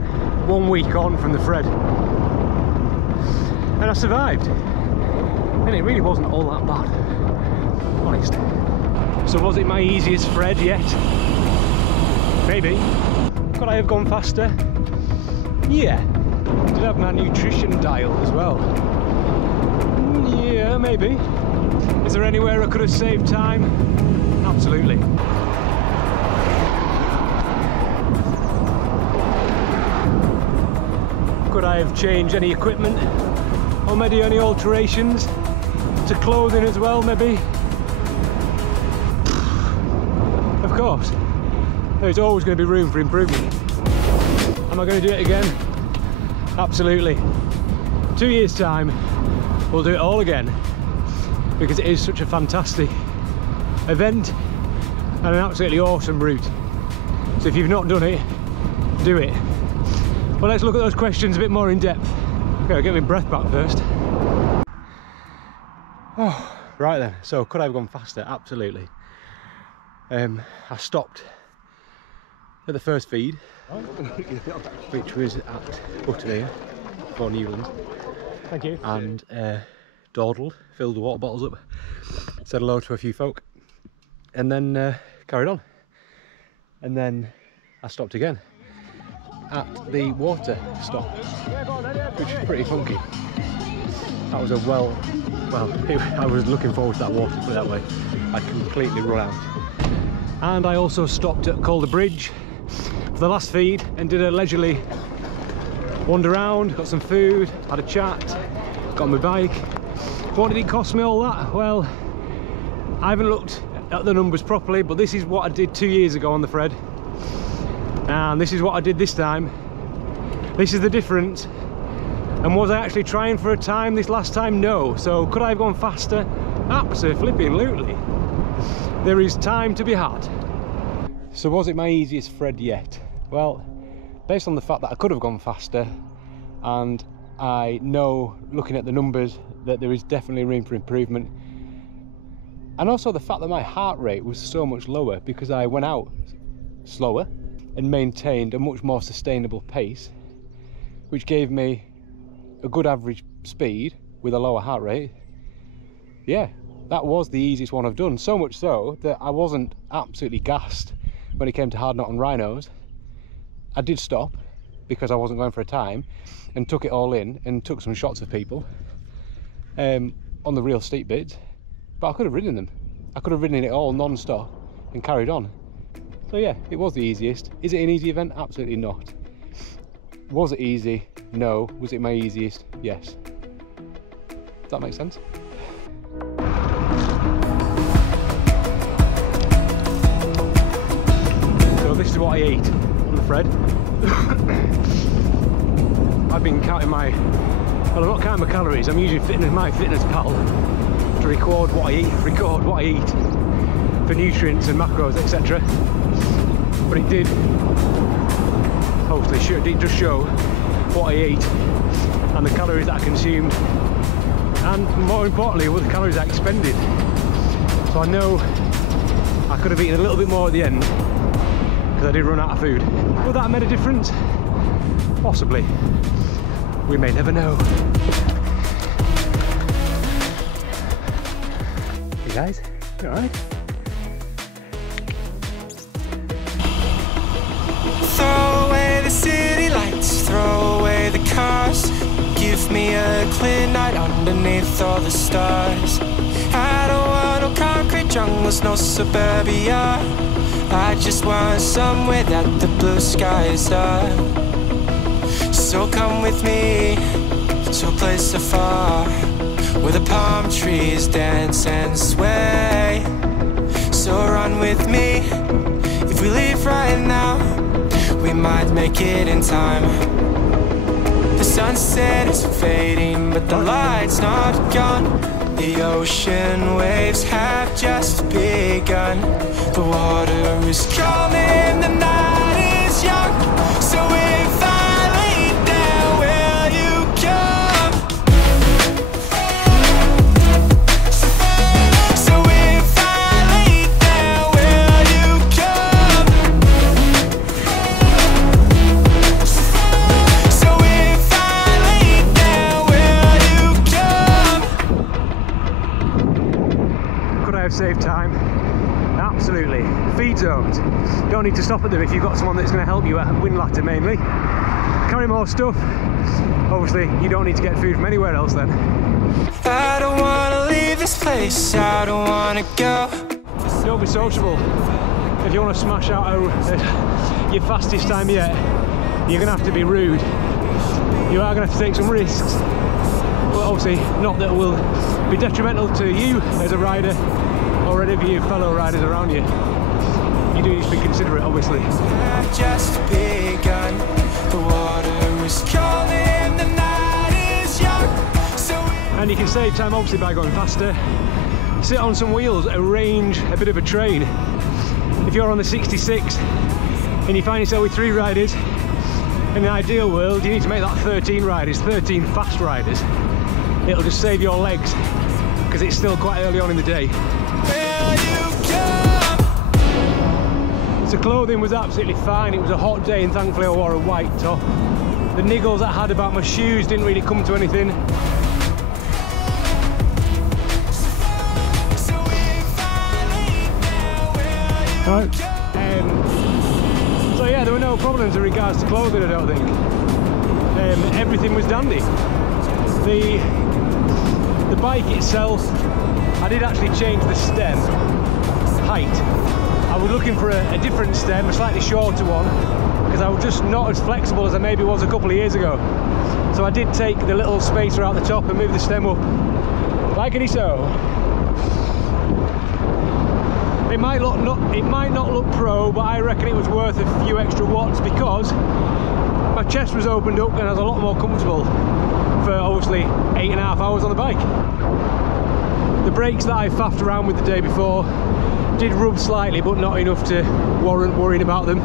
man, 1 week on from the Fred, and I survived, and it really wasn't all that bad, honest. So was it my easiest Fred yet? Maybe. Could I have gone faster? Yeah. Did I have my nutrition dial as well? Yeah, maybe. Is there anywhere I could have saved time? Absolutely. Could I have changed any equipment? Or maybe any alterations to clothing as well, maybe? Of course. There's always going to be room for improvement. Am I going to do it again? Absolutely. 2 years' time, we'll do it all again, because it is such a fantastic event and an absolutely awesome route. So if you've not done it, do it. But let's look at those questions a bit more in depth. Okay, I'll get my breath back first. Oh, right then, so could I have gone faster? Absolutely. I stopped at the first feed, which was at Whitton for Newland. Thank you. And dawdled, filled the water bottles up, said hello to a few folk, and then carried on. And then I stopped again at the water stop, which is pretty funky. That was a I was looking forward to that water, put it that way. I'd completely run out. And I also stopped at Calder Bridge for the last feed and did a leisurely wander around, got some food, had a chat, got on my bike. What did it cost me all that? Well, I haven't looked at the numbers properly, but this is what I did 2 years ago on the Fred, and this is what I did this time. This is the difference. And was I actually trying for a time this last time? No. So could I have gone faster? Absolutely. There is time to be had. So was it my easiest Fred yet? Well, based on the fact that I could have gone faster, and I know, looking at the numbers, that there is definitely room for improvement, and also the fact that my heart rate was so much lower because I went out slower and maintained a much more sustainable pace, which gave me a good average speed with a lower heart rate. Yeah, that was the easiest one I've done, so much so that I wasn't absolutely gassed when it came to hard knot and rhinos. I did stop because I wasn't going for a time and took it all in and took some shots of people on the real steep bits, but I could have ridden them. I could have ridden it all non-stop and carried on. So yeah, it was the easiest. Is it an easy event? Absolutely not. Was it easy? No. Was it my easiest? Yes. Does that make sense? So this is what I ate on the Fred. I've been counting my, well, I'm not counting my calories, I'm using MyFitnessPal to record what I eat for nutrients and macros, etc. But it did, hopefully, it does show what I ate and the calories that I consumed, and more importantly, what the calories I expended. So I know I could have eaten a little bit more at the end because I did run out of food. Would that have made a difference? Possibly. We may never know. Hey guys, you alright? Throw away the city lights, throw away the cars. Give me a clear night underneath all the stars. I don't want no concrete jungles, no suburbia. I just want somewhere that the blue skies are. So come with me to a place afar where the palm trees dance and sway. So run with me. If we leave right now, we might make it in time. The sunset is fading, but the light's not gone. The ocean waves have just begun. The water is calming, the night is young. So if I lay down, will you come? So if I lay down, will you come? need to stop at them if you've got someone that's going to help you at wind ladder mainly. Carry more stuff. Obviously, you don't need to get food from anywhere else then. I don't want to leave this place, I don't want to go. Don't be sociable. If you want to smash out your fastest time yet, you're going to have to be rude. You are going to have to take some risks. But obviously, not that will be detrimental to you as a rider or any of your fellow riders around you. You do need to be considerate, obviously. I've just begun. The water is calling, the night is young. And you can save time obviously by going faster. Sit on some wheels, arrange a bit of a train. If you're on the 66 and you find yourself with 3 riders, in the ideal world you need to make that 13 riders, 13 fast riders. It'll just save your legs because it's still quite early on in the day. So clothing was absolutely fine. It was a hot day and thankfully I wore a white top. The niggles I had about my shoes didn't really come to anything. Right. So yeah, there were no problems in regards to clothing, I don't think. Everything was dandy. The bike itself, I did actually change the stem height. I was looking for a different stem, a slightly shorter one, because I was just not as flexible as I maybe was a couple of years ago. So I did take the little spacer out the top and move the stem up, like so. It might not look pro, but I reckon it was worth a few extra watts because my chest was opened up and I was a lot more comfortable for obviously 8.5 hours on the bike. The brakes that I faffed around with the day before did rub slightly, but not enough to warrant worrying about them.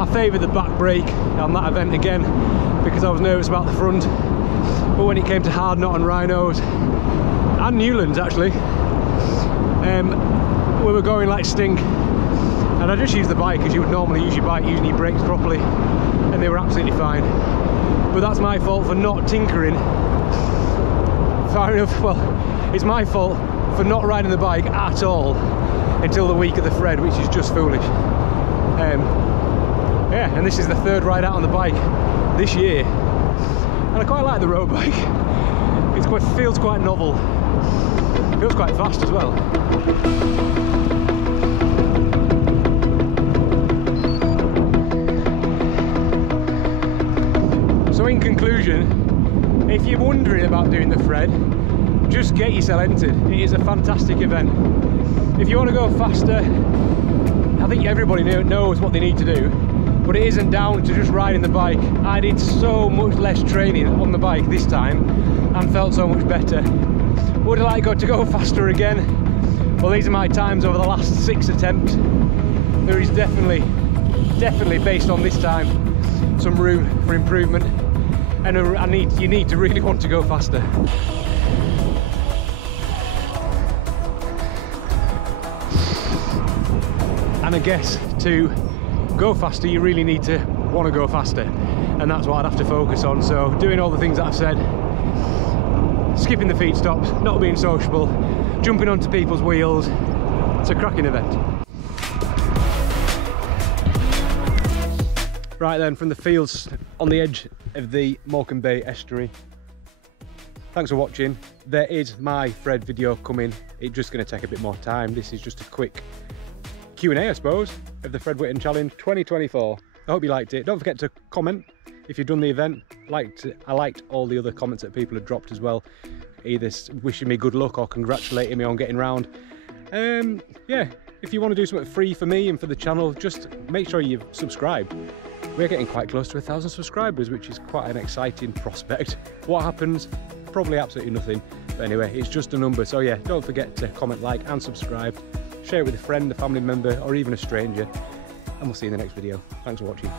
I favoured the back brake on that event again because I was nervous about the front, but when it came to hard knot and rhinos and Newlands actually, we were going like stink, and I just used the bike as you would normally use your bike, using your brakes properly, and they were absolutely fine. But that's my fault for not tinkering. Fair enough. Well, it's my fault for not riding the bike at all until the week of the Fred, which is just foolish. Yeah, and this is the 3rd ride out on the bike this year, and I quite like the road bike. It feels quite novel. It feels quite fast as well. So in conclusion, if you're wondering about doing the Fred, just get yourself entered. It is a fantastic event. If you want to go faster, I think everybody knows what they need to do, but it isn't down to just riding the bike. I did so much less training on the bike this time and felt so much better. Would I like to go faster again? Well, these are my times over the last 6 attempts. There is definitely based on this time, some room for improvement, and you need to really want to go faster. And I guess to go faster you really need to want to go faster, and that's what I'd have to focus on. So doing all the things that I've said, skipping the feed stops, not being sociable, jumping onto people's wheels. It's a cracking event. Right then, from the fields on the edge of the Morecambe Bay estuary, thanks for watching. There is my Fred video coming. It's just going to take a bit more time. This is just a quick Q&A, I suppose, of the Fred Whitton Challenge 2024. I hope you liked it. Don't forget to comment if you've done the event. I liked all the other comments that people had dropped as well, either wishing me good luck or congratulating me on getting round. Yeah, if you want to do something free for me and for the channel, just make sure you've subscribed. We're getting quite close to 1,000 subscribers, which is quite an exciting prospect. What happens? Probably absolutely nothing. But anyway, it's just a number. So yeah, don't forget to comment, like and subscribe. Share it with a friend, a family member, or even a stranger. And we'll see you in the next video. Thanks for watching.